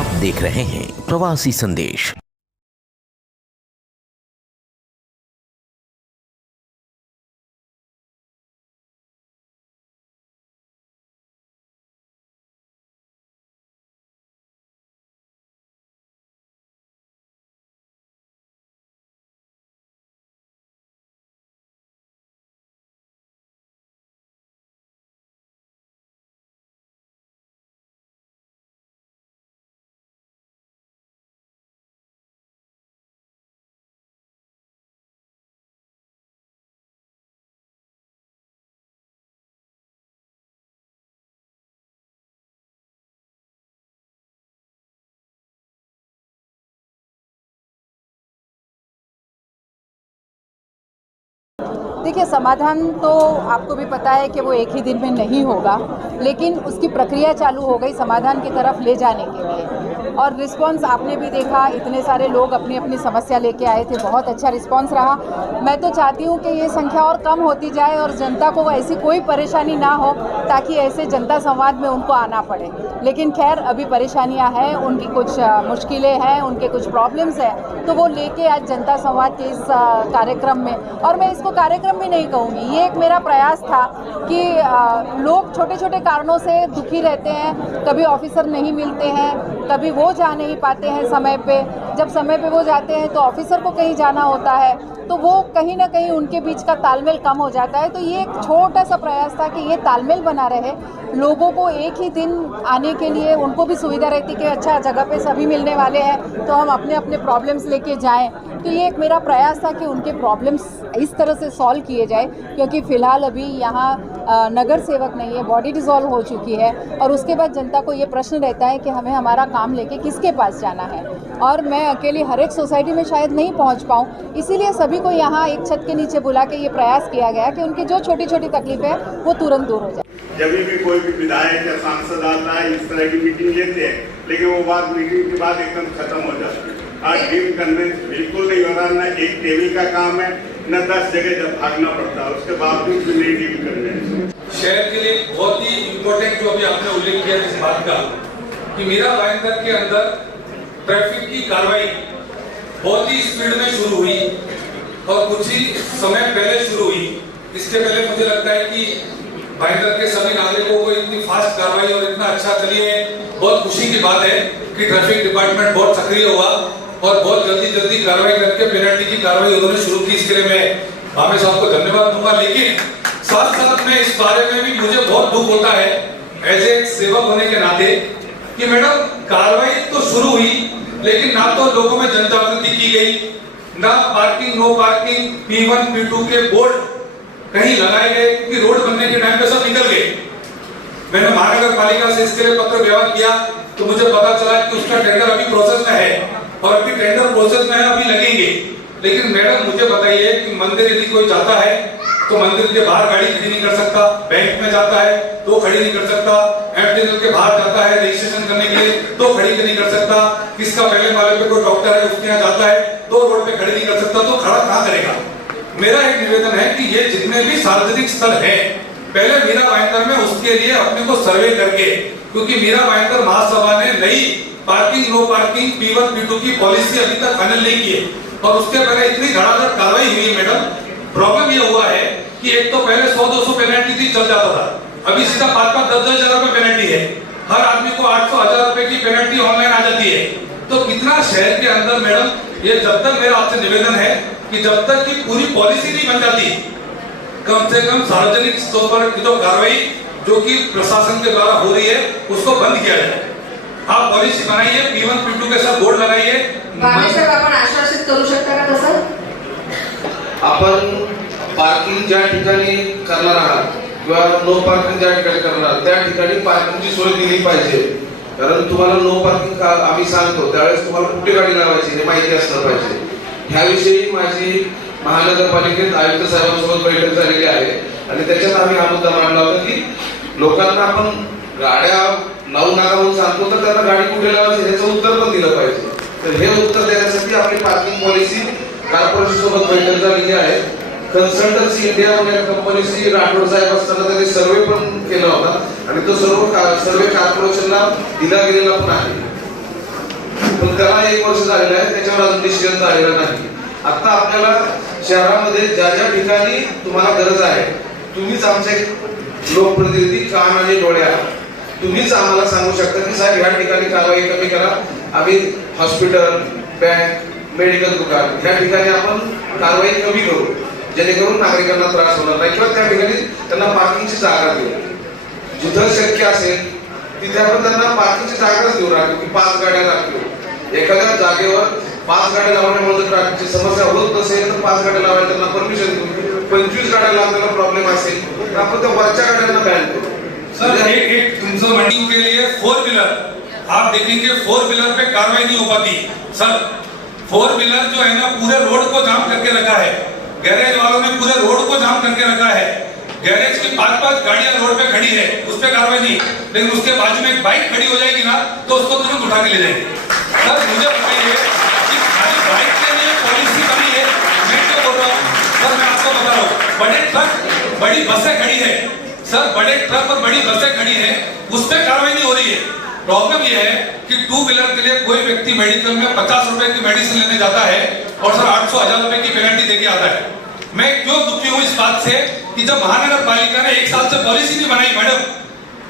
आप देख रहे हैं प्रवासी संदेश। देखिए, समाधान तो आपको भी पता है कि वो एक ही दिन में नहीं होगा, लेकिन उसकी प्रक्रिया चालू हो गई समाधान की तरफ ले जाने के लिए। और रिस्पांस आपने भी देखा, इतने सारे लोग अपनी अपनी समस्या लेके आए थे, बहुत अच्छा रिस्पांस रहा। मैं तो चाहती हूँ कि ये संख्या और कम होती जाए और जनता को ऐसी कोई परेशानी ना हो, ताकि ऐसे जनता संवाद में उनको आना पड़े। लेकिन खैर, अभी परेशानियाँ हैं, उनकी कुछ मुश्किलें हैं, उनके कुछ प्रॉब्लम्स हैं, तो वो लेके आज जनता संवाद के इस कार्यक्रम में, और मैं इसको कार्यक्रम भी नहीं कहूँगी, ये एक मेरा प्रयास था कि लोग छोटे छोटे कारणों से दुखी रहते हैं। कभी ऑफिसर नहीं मिलते हैं, कभी वो जा नहीं पाते हैं समय पे। जब समय पे वो जाते हैं तो ऑफिसर को कहीं जाना होता है, तो वो कहीं ना कहीं उनके बीच का तालमेल कम हो जाता है। तो ये एक छोटा सा प्रयास था कि ये तालमेल बना रहे, लोगों को एक ही दिन आने के लिए उनको भी सुविधा रहती कि अच्छा जगह पे सभी मिलने वाले हैं, तो हम अपने अपने प्रॉब्लम्स लेके जाएं। तो ये एक मेरा प्रयास था कि उनके प्रॉब्लम्स इस तरह से सॉल्व किए जाए, क्योंकि फ़िलहाल अभी यहाँ नगर सेवक नहीं है, बॉडी डिसॉल्व हो चुकी है, और उसके बाद जनता को ये प्रश्न रहता है कि हमें हमारा काम लेके किसके पास जाना है। और मैं अकेली हर एक सोसाइटी में शायद नहीं पहुँच पाऊँ, इसीलिए सभी को यहाँ एक छत के नीचे बुला के ये प्रयास किया गया कि उनकी जो छोटी छोटी तकलीफ है वो तुरंत दूर हो जाए। जब भी कोई भी विधायक या सांसद आता है, इस तरह की मीटिंग लेते हैं, लेकिन वो बात मीटिंग के बाद एकदम खत्म हो जाती है। आज टीम कन्वेंस बिल्कुल नहीं हो रहा, न एक टेबल का काम है, न 10 जगह जब भागना पड़ता है, उसके बावजूद भी नहीं टीम कन्वेंस। शहर के लिए बहुत ही इम्पोर्टेंट जो अभी आपने उल्लेख किया इस बात का कि मीरा भाईंदर के अंदर ट्रैफिक की कार्रवाई बहुत ही स्पीड में शुरू हुई और कुछ ही समय पहले शुरू हुई। इसके पहले मुझे लगता है कि भाईंदर के सभी नागरिकों को इतनी फास्ट कार्रवाई और इतना अच्छा चलिए, बहुत खुशी की बात है कि ट्रैफिक डिपार्टमेंट बहुत सक्रिय हुआ और बहुत जल्दी कार्रवाई करके पेनल्टी की कार्रवाई उन्होंने शुरू की। इसके लिए मैं भावे साहब को धन्यवाद दूंगा। लेकिन साथ साथ में इस बारे में भी मुझे बहुत दुख होता है एज ए सेवक होने के नाते कि मैडम कार्रवाई तो शुरू हुई, लेकिन ना तो लोगों में जन जागृति की गई, ना parking no parking P1 P2 के बोर्ड कहीं लगाए गए, क्योंकि रोड बनने के टाइम पे सब निकल गए। मैंने महानगर पालिका से इसके लिए पत्र व्यवहार किया तो मुझे पता चला कि उसका टेंडर अभी प्रोसेस में है और अभी टेंडर प्रोसेस में है, अभी लगेंगे। लेकिन मैडम मुझे बताइए कि मंदिर यदि कोई जाता है तो मंदिर के बाहर गाड़ी खड़ी नहीं कर सकता, बैंक में जाता है तो खड़ी नहीं कर सकता, एमटीएनएल के बाहर जाता है रजिस्ट्रेशन करने के लिए तो खड़ी नहीं कर सकता, किसका पहले माले पे कोई डॉक्टर है उसके यहाँ जाता है तो रोड पे खड़ी नहीं कर सकता, तो खड़ा कहाँ करेगा। मेरा एक निवेदन है कि ये जितने भी सार्वजनिक स्थल है, पहले मीरा भाईंदर में उसके लिए अपने को सर्वे करके, क्योंकि मीरा भाईंदर महासभा ने नई parking no parking P1 P2 की पॉलिसी अभी तक फाइनल नहीं की है और उसके पहले इतनी धड़ाधड़ कार्रवाई हुई है। मैडम, प्रॉब्लम ये हुआ है कि एक तो पहले 100-200 पेनल्टी थी, चल जाता था, अभी सीधा 5-10 हजार रुपए पेनल्टी है। हर आदमी को 800-1000 रुपए की पेनल्टी ऑनलाइन आ जाती है। तो कितना शहर के अंदर मैडम, ये जब तक मेरा आपसे निवेदन है कि जब तक की पूरी पॉलिसी नहीं बन जाती, कम से कम सार्वजनिक स्थलों पर जो कार्रवाई जो कि प्रशासन के द्वारा हो रही है उसको बंद किया जाए। आप पॉलिसी बनाइए, P1 P2 के साथ बोर्ड लगाइए। आपण आश्वासित करू शकता का तसं? आपण पार्किंग ज्या ठिकाणी करणार आहात किंवा नो पार्किंग ज्या ठिकाणी करणार आहात त्या ठिकाणी पार्किंगची सोय दिली पाहिजे। कारण तुम्हाला नो पार्किंग आम्ही सांगतो त्यावेळेस तुम्हाला कुठे गाडी लावायची हे माहिती असलं पाहिजे। ह्याविषयी माझी महानगरपालिकेत आयुक्त साहेबांसोबत बैठक झालेली आहे आणि त्याच्यात आम्ही हा मुद्दा मांडला होता की लोकांना आपण गाड्या लावू नका म्हणून सांगतो तर त्यांना गाडी कुठे लावायची ह्याचं उत्तर पण दिलं पाहिजे। तर हे उत्तर देण्यासाठी आपली पार्किंग पॉलिसी कॉर्पोरेशन सोबत बैठक झालेली आहे। कन्सल्टन्सी इंडिया या कंपनीची राठोड साहेब असताना त्यांनी सर्वे पण केला होता आणि तो सर्वे कॉर्पोरेशनला दिला गेलेला पण आहे। पण त्याला 1 वर्ष झालेलं आहे, त्याच्यावर अजून डिसिजन झालेला नाही. आता आपल्याला शहरामध्ये ज्या ज्या ठिकाणी तुम्हाला गरज आहे, तुम्हीच आमचे लोकप्रतिनिधी कान आणि डोळे आहात. तुम्हीच आम्हाला सांगू शकता की साहेब ह्या ठिकाणी कारवाई कमी करा, आम्ही हॉस्पिटल, बँक, मेडिकल दुकान ह्या ठिकाणी आपण कारवाई कमी करू, जेणेकरून नागरिकांना त्रास होणार नाही, किंवा त्या ठिकाणी त्यांना पार्किंगची जागा देऊ. जिथं शक्य असेल तिथे आपण त्यांना पार्किंगची जागाच देऊ, राखू की 5 गाड्या राखू. एखाद्या जागेवर 5 गाड्या लावण्यामुळे ट्रॅफिकची समस्या होत नसेल तर 5 गाड्या लावायला त्यांना परमिशन देऊ. 25 गाड्या लावण्याला प्रॉब्लेम असेल तर आपण त्या वरच्या गाड्यांना बॅन करू. सर एक तुमसे मंडी के लिए 4 व्हीलर आप देखेंगे 4 व्हीलर पे कार्रवाई नहीं हो पाती. सर 4 व्हीलर जो है ना पूरे रोड को जाम करके रखा है, गैरेज वालों ने पूरे रोड को जाम करके रखा है. गैरेज की 5 गाड़ियां रोड पे खड़ी है, उस पर कार्रवाई नहीं, लेकिन उसके बाजू में एक बाइक खड़ी हो जाएगी ना तो उसको तुरंत उठा के ले जाएंगे. सर मुझे बताइए कि खाली बाइक के लिए पॉलिसी बनी है, मैं क्यों बोल रहा हूँ सर, मैं आपको बता रहा हूँ. बड़े ट्रक बड़ी बसें खड़ी है सर, बड़े ट्रक और बड़ी बसें खड़ी है, उस पर कार्रवाई नहीं हो रही है. प्रॉब्लम यह है कि 2 व्हीलर के लिए कोई व्यक्ति मेडिकल में 50 रुपए की मेडिसिन लेने जाता है और सर 800-1000 रुपए की पेनल्टी देके आता है. मैं क्यों दुखी हूं इस बात से कि जब महानगर पालिका ने 1 साल से पॉलिसी नहीं बनाई मैडम,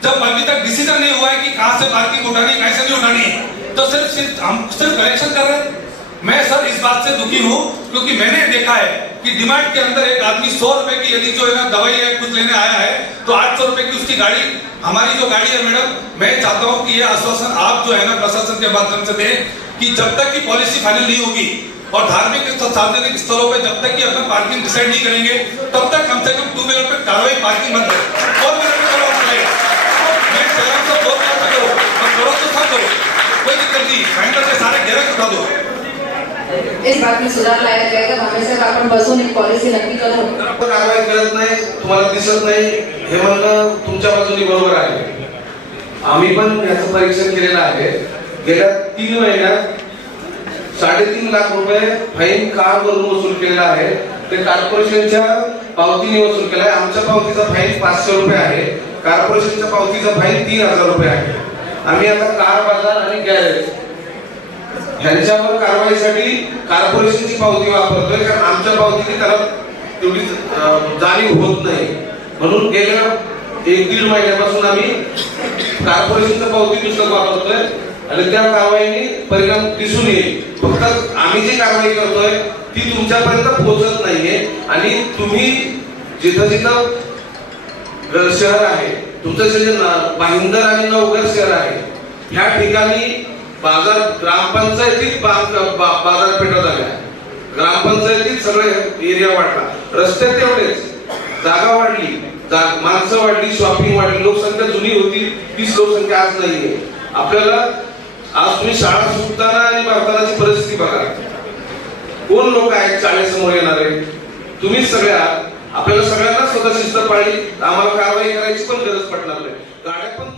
जब अभी तक डिसीजन नहीं हुआ है कि कहां से पार्किंग उठानी है, कैसे नहीं उठानी है, तो सिर्फ हम सिर्फ कलेक्शन कर रहे हैं. मैं सर इस बात से दुखी हूं क्योंकि मैंने देखा है कि डिमांड के अंदर एक आदमी 100 रुपए की यदि जो है ना दवाई है कुछ लेने आया है तो 800 रुपए की उसकी गाड़ी, हमारी जो गाड़ी है मैडम, मैं चाहता हूं कि ये आश्वासन आप जो है ना प्रशासन के माध्यम से दें कि जब तक की पॉलिसी फाइनल नहीं होगी और धार्मिक सार्वजनिक स्थलों पर जब तक की अपन पार्किंग डिसाइड नहीं करेंगे तब तक कम से कम 2 व्हीलर पे कार्रवाई पार्किंग बंद करें. 4 व्हीलर पे करवाना पड़ेगा. मैं शहर से 4 व्हीलर पे करो और करो तो सब करो, कोई दिक्कत नहीं, फाइनल के सारे गैरेज उठा दो. इस बात में सुधार लाया जाएगा. भावेसाहेब आपण बसून एक पॉलिसी नक्की करू. कारवाई करत नाही, तुम्हाला दिसत नाही, हे म्हणणं तुमच्या बाजूने बरोबर आहे. आम्ही पण याचं परीक्षण केलेलं आहे. गेल्या 3 महिन्यात 3.5 लाख रुपये फाईन कारवरून वसूल केलेला आहे. ते कॉर्पोरेशनच्या पावतीने वसूल केला आहे. आमच्या पावतीचा फाईन 500 रुपये आहे, कॉर्पोरेशनच्या पावतीचा फाईन 3000 रुपये आहे. आम्ही आता कार बाजार आणि गॅरेज ह्यांच्यावर कारवाईसाठी कॉर्पोरेशनची पावती वापरतोय, कारण आमच्या पावतीने त्याला तेवढी जाणीव होत नाही. म्हणून गेल्या 1-1.5 महिन्यापासून आम्ही कॉर्पोरेशनच्या पावती पुस्तक वापरतोय आणि त्या कारवाईने परिणाम दिसून येईल. फक्त आम्ही जी कारवाई करतोय ती तुमच्यापर्यंत पोहोचत नाहीये आणि तुम्ही जिथं जिथं शहर आहे, तुमचं जे भाईंदर आणि नवघर शहर आहे, ह्या ठिकाणी बाजार ग्रामपंचायतीत बाजारपेठा झाल्या, ग्रामपंचायतीत सगळे एरिया वाढला, रस्ते तेवढेच, जागा वाढली, माणसं वाढली, शॉपिंग वाढली, लोकसंख्या जुनी होती तीच लोकसंख्या आज नाहीये. आपल्याला आज तुम्ही शाळा सुटताना आणि भरतानाची परिस्थिती बघा, कोण लोक आहेत शाळेसमोर येणारे, तुम्हीच सगळे आहात. आपल्याला सगळ्यांना स्वतः शिस्त पाळली, आम्हाला कारवाई करायची पण गरज पडणार नाही. गाड्या पण